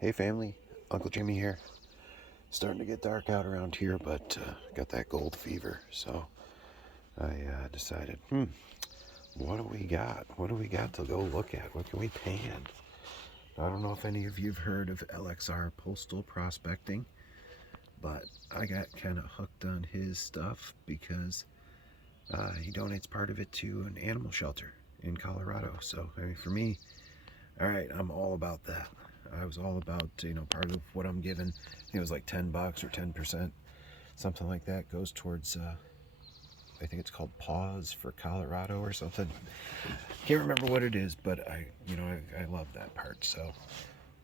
Hey family, Uncle Jimmy here. Starting to get dark out around here, but got that gold fever, so I decided, what do we got? What do we got to go look at? What can we pan? I don't know if any of you have heard of LXR Postal Prospecting, but I got kind of hooked on his stuff because he donates part of it to an animal shelter in Colorado. So, I mean, for me, all right, I'm all about that. I was all about, part of what I'm given. I think it was like $10 or 10%, something like that, goes towards, I think it's called Pause for Colorado or something. Can't remember what it is, but I love that part. So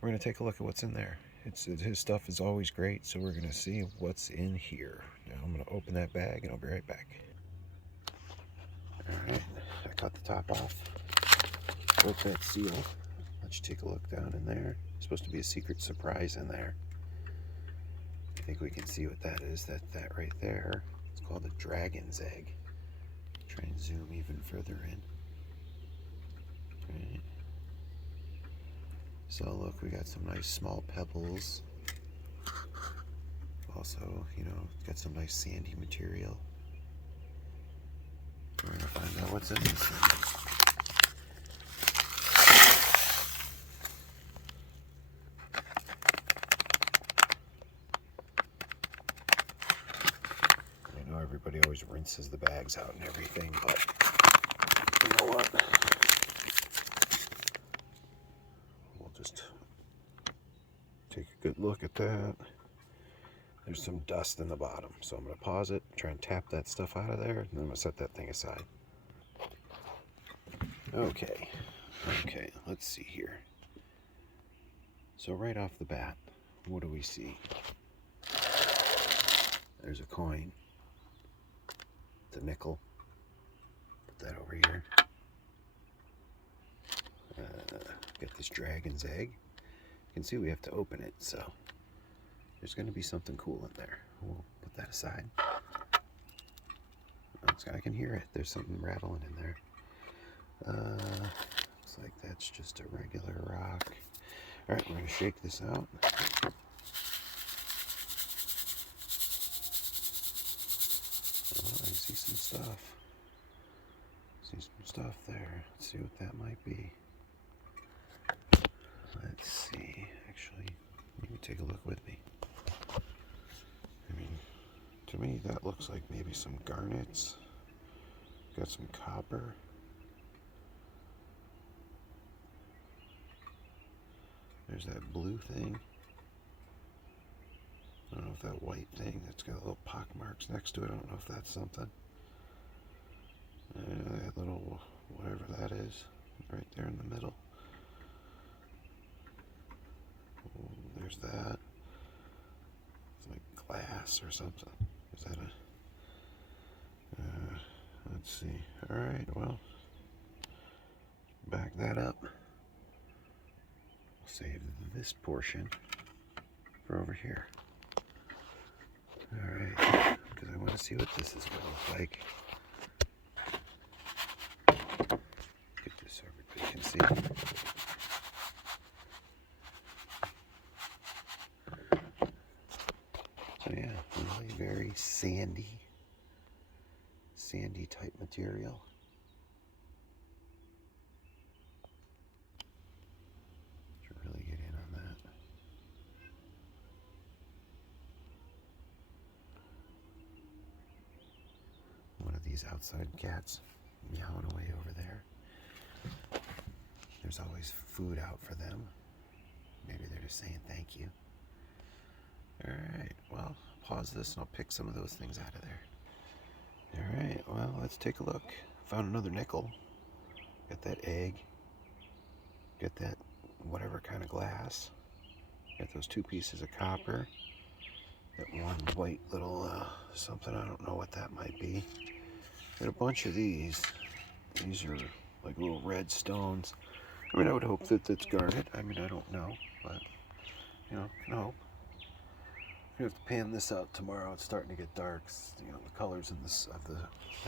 we're going to take a look at what's in there. His stuff is always great, so we're going to see what's in here. Now I'm going to open that bag and I'll be right back. All right, I cut the top off. Broke that seal. Let's take a look down in there. It's supposed to be a secret surprise in there. I think we can see what that is. That right there. It's called a dragon's egg. Try and zoom even further in. Right. So look, we got some nice small pebbles. Also, got some nice sandy material. We're gonna find out what's in this thing. I know everybody always rinses the bags out and everything, but you know what? We'll just take a good look at that. There's some dust in the bottom, so I'm going to pause it, try and tap that stuff out of there, and then I'm going to set that thing aside. Okay, let's see here. So right off the bat, what do we see? There's a coin. It's a nickel. Put that over here. Got this dragon's egg. You can see we have to open it, so there's going to be something cool in there. We'll put that aside. I can hear it. There's something rattling in there. Looks like that's just a regular rock. All right, we're going to shake this out. Oh, I see some stuff. See some stuff there. Let's see what that might be. Let's see. Actually, maybe take a look with me. I mean, to me, that looks like maybe some garnets. Got some copper. There's that blue thing. I don't know if that white thing that's got little pock marks next to it, I don't know if that's something. That little, whatever that is, right there in the middle. Oh, there's that. It's like glass or something. Is that a... let's see. Alright, well, back that up. We'll save this portion for over here. Alright, because I want to see what this is going to look like. Get this so everybody can see. So yeah, really very sandy type material. Should really get in on that. One of these outside cats meowing away over there. There's always food out for them. Maybe they're just saying thank you. Alright, well, pause this and I'll pick some of those things out of there. Alright, well, let's take a look. Found another nickel. Got that egg. Got that whatever kind of glass. Got those 2 pieces of copper. That one white little something, I don't know what that might be. Got a bunch of these. These are like little red stones. I mean, I would hope that it's garnet. I mean, I don't know, but, can hope. We have to pan this out tomorrow. It's starting to get dark. The colors in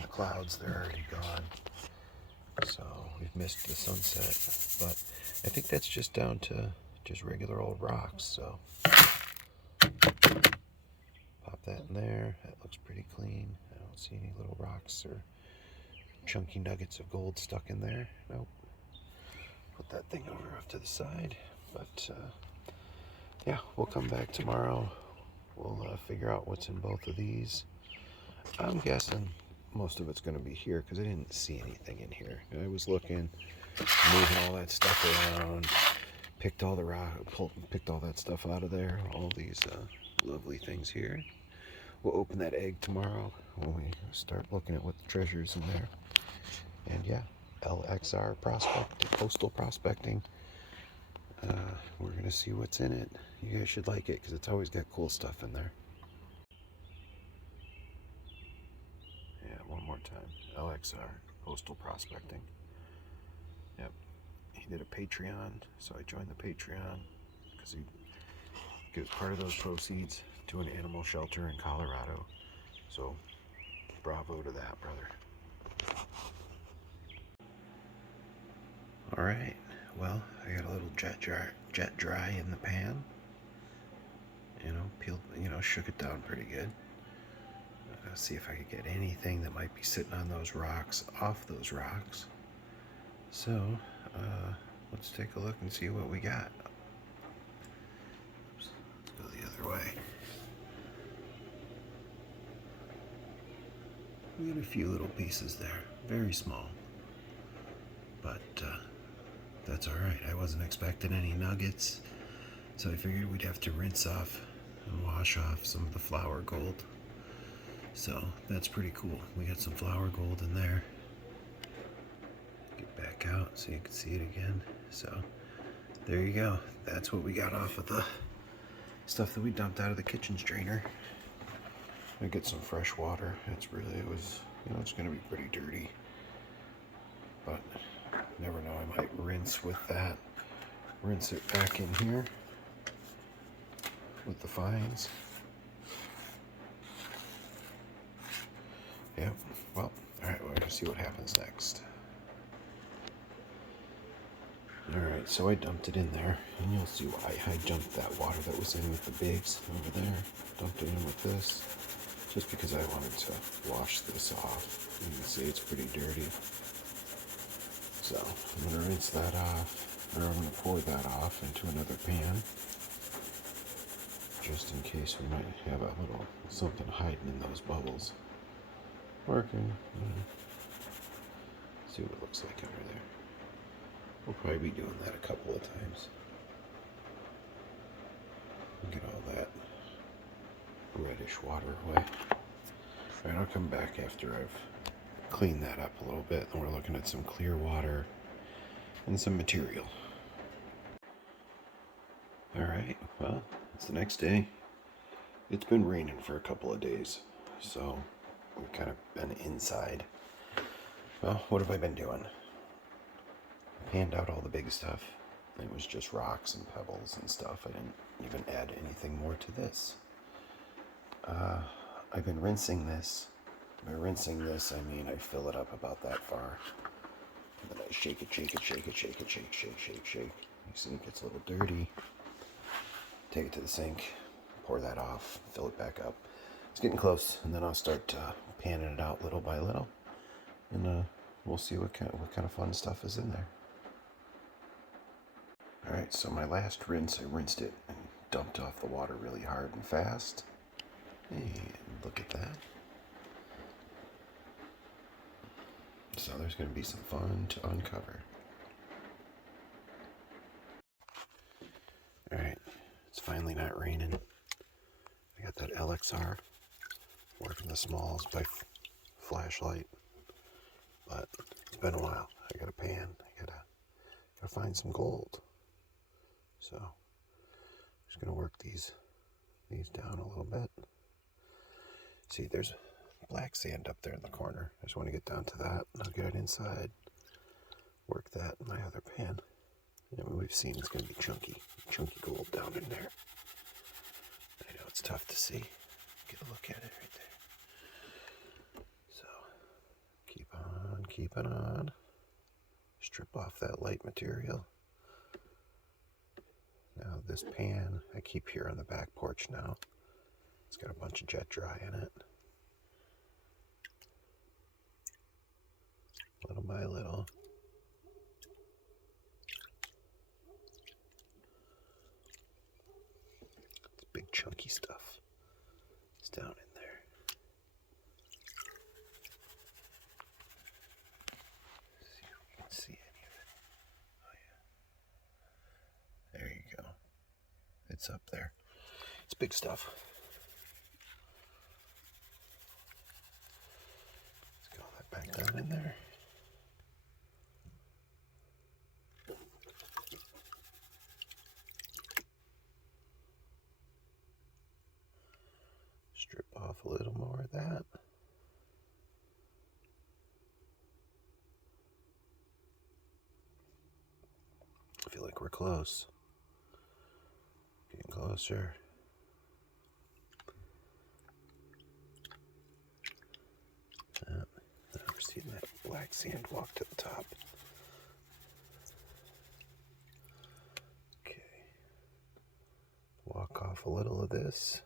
the clouds, they're already gone. So we've missed the sunset. But I think that's just down to just regular old rocks. So pop that in there. That looks pretty clean. I don't see any little rocks or chunky nuggets of gold stuck in there. Nope. Put that thing over off to the side. But yeah, we'll come back tomorrow. We'll figure out what's in both of these. I'm guessing most of it's going to be here because I didn't see anything in here. I was looking, moving all that stuff around, picked all the picked all that stuff out of there. All these lovely things here. We'll open that egg tomorrow when we start looking at what the treasure's in there. And yeah, LXR Postal Prospecting. We're going to see what's in it. You guys should like it because it's always got cool stuff in there. Yeah, one more time. LXR Postal Prospecting. Yep. He did a Patreon, so I joined the Patreon because he gives part of those proceeds to an animal shelter in Colorado. So, bravo to that, brother. All right. Well, I got a little jet dry in the pan. Peeled, shook it down pretty good. See if I could get anything that might be sitting on those rocks off those rocks. So, let's take a look and see what we got. Oops, let's go the other way. We got a few little pieces there, very small, but that's all right. I wasn't expecting any nuggets, so I figured we'd have to rinse off and wash off some of the flour gold. So that's pretty cool. We got some flour gold in there. Get back out so you can see it again. So there you go. That's what we got off of the stuff that we dumped out of the kitchen strainer. I get some fresh water. It's going to be pretty dirty, but you never know. I might rinse with that. Rinse it back in here with the fines. Yep. Well, all right. We're going to see what happens next. All right. So I dumped it in there, and you'll see why. I dumped that water that was in with the bigs over there. Dumped it in with this, just because I wanted to wash this off. You can see it's pretty dirty. So I'm going to rinse that off, or I'm going to pour that off into another pan, just in case we might have a little something hiding in those bubbles. Working. See what it looks like under there. We'll probably be doing that a couple of times. Get all that reddish water away. Alright, I'll come back after I've cleaned that up a little bit, and we're looking at some clear water and some material. Alright, well, it's the next day. It's been raining for a couple of days, so we've kind of been inside. Well, what have I been doing? Panned out all the big stuff. It was just rocks and pebbles and stuff. I didn't even add anything more to this. I've been rinsing this. By rinsing this, I mean I fill it up about that far. And then I shake it. You see it gets a little dirty. Take it to the sink, pour that off, fill it back up. It's getting close, and then I'll start panning it out little by little. And we'll see what kind of fun stuff is in there. Alright, so my last rinse, I rinsed it and dumped off the water really hard and fast. And look at that. So there's going to be some fun to uncover. Alright, it's finally not raining. I got that LXR working the smalls by flashlight. But it's been a while. I got a pan. I gotta find some gold. So I'm just gonna work these down a little bit. See, there's black sand up there in the corner. I just want to get down to that. I'll get it inside. Work that in my other pan. And we've seen it's gonna be chunky gold down in there. I know it's tough to see. Get a look at it right there. So keep it on. Strip off that light material. this pan I keep here on the back porch now. It's got a bunch of jet dry in it. Little by little. It's big chunky stuff. It's down in there. Let's see if we can see any of it. Oh yeah. There you go. It's up there. It's big stuff. Let's get all that back down in there. Strip off a little more of that. I feel like we're close. Getting closer. I've never seen that black sand walk to the top. Okay. Walk off a little of this.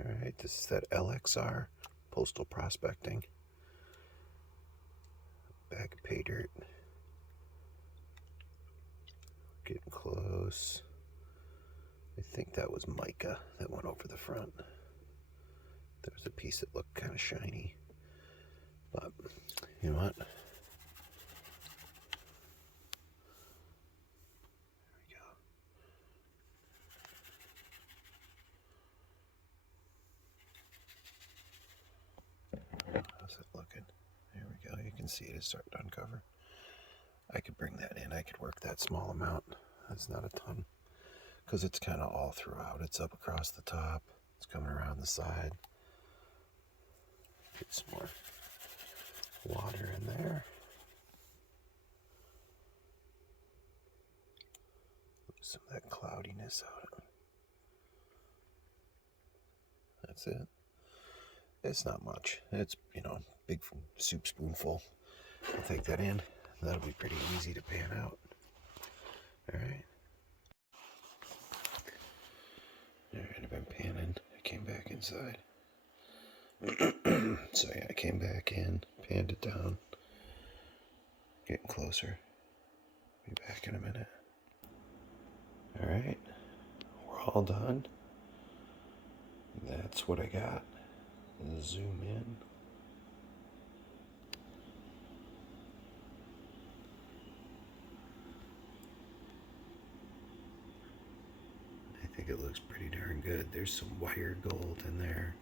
Alright, this is that LXR Postal Prospecting. Bag of pay dirt. Getting close. I think that was mica that went over the front. There was a piece that looked kind of shiny. But, you know what? There we go. How's it looking? There we go. You can see it is starting to uncover. I could bring that in. I could work that small amount. That's not a ton. Because it's kind of all throughout. It's up across the top. It's coming around the side. Get some more water in there. Some of that cloudiness out. That's it. It's not much. It's, big soup spoonful. I'll take that in. That'll be pretty easy to pan out. Alright. Alright, I've been panning. I came back inside. So yeah, I came back in, panned it down. Getting closer. Be back in a minute. Alright. We're all done. That's what I got. Zoom in. I think it looks pretty darn good. There's some wire gold in there.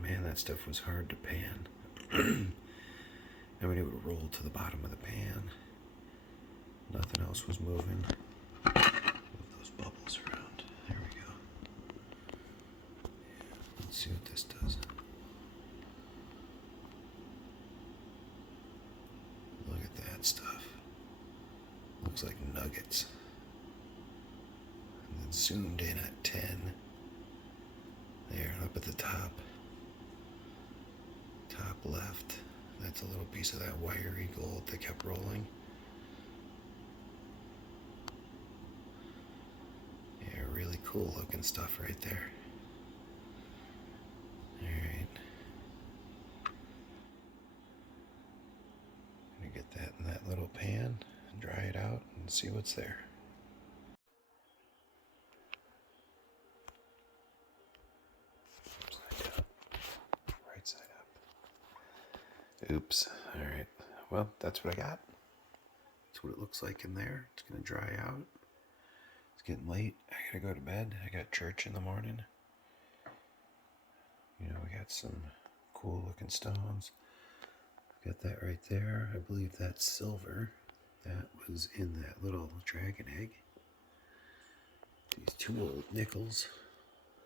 Man, that stuff was hard to pan. I mean, it would roll to the bottom of the pan. Nothing else was moving. Move those bubbles around. There we go. Let's see what this does. Look at that stuff. Looks like nuggets. And then zoomed in at 10. There, up at the top. Top left. That's a little piece of that wiry gold that kept rolling. Yeah, really cool looking stuff right there. Alright. Gonna get that in that little pan and dry it out and see what's there. Upside down. Right side up. Oops. Alright. Well, that's what I got. That's what it looks like in there. It's gonna dry out. It's getting late. I gotta go to bed. I got church in the morning. We got some cool looking stones. Got that right there. I believe that's silver. That was in that little dragon egg. These two old nickels.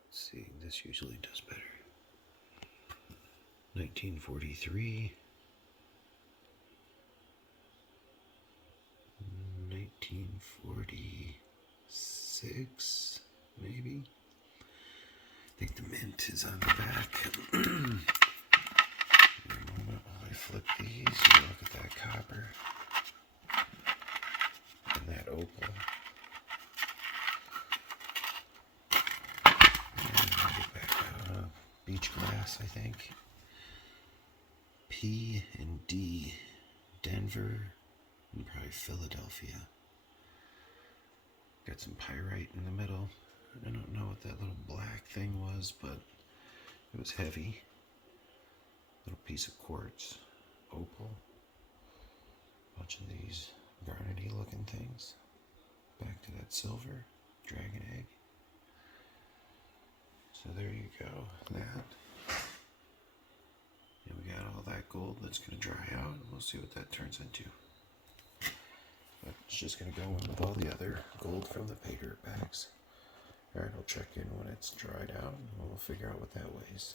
Let's see, this usually does better. 1943. 1946, maybe. I think the mint is on the back. In a moment while I flip these, you look at that copper and that opal. think. P and D, Denver, and probably Philadelphia. Got some pyrite in the middle. I don't know what that little black thing was, but it was heavy. Little piece of quartz, opal. Bunch of these garnety looking things. Back to that silver, dragon egg. So there you go, that. And we got all that gold that's going to dry out, and we'll see what that turns into. But it's just going to go in with all the other gold from the pay dirt bags. Alright, I'll check in when it's dried out, and we'll figure out what that weighs.